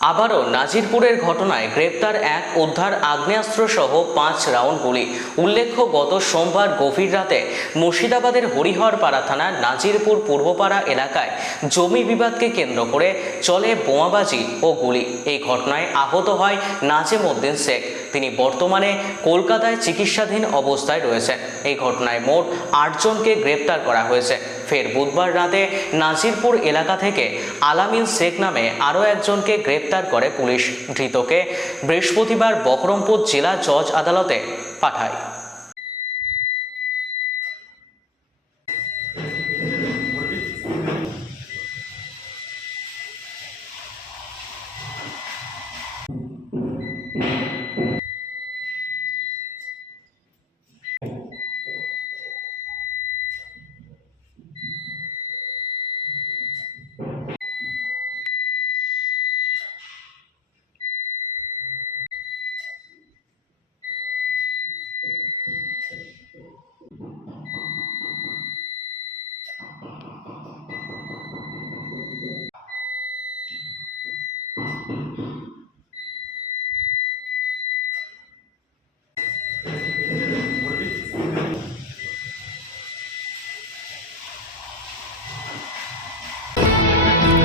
আবারও নাজিরপুরের ঘটনায় গ্রেপ্তার এক উদ্ধার আগ্নেয়াস্ত্র সহ পাঁচ রাউন্ড গুলি। উল্লেখ্য, গত সোমবার গভীর রাতে মুর্শিদাবাদের হরিহরপাড়া থানার নাজিরপুর পূর্বপাড়া এলাকায় জমি বিবাদকে কেন্দ্র করে চলে বোমাবাজি ও গুলি। এই ঘটনায় আহত হয় নাজেমউদ্দিন শেখ। তিনি বর্তমানে কলকাতায় চিকিৎসাধীন অবস্থায় রয়েছেন। এই ঘটনায় মোট আটজনকে গ্রেপ্তার করা হয়েছে। ফের বুধবার রাতে নাজিরপুর এলাকা থেকে আলামিন শেখ নামে আরও একজনকে গ্রেপ্তার করে পুলিশ, ধৃতকে বৃহস্পতিবার বহরমপুর জেলা জজ আদালতে পাঠায়।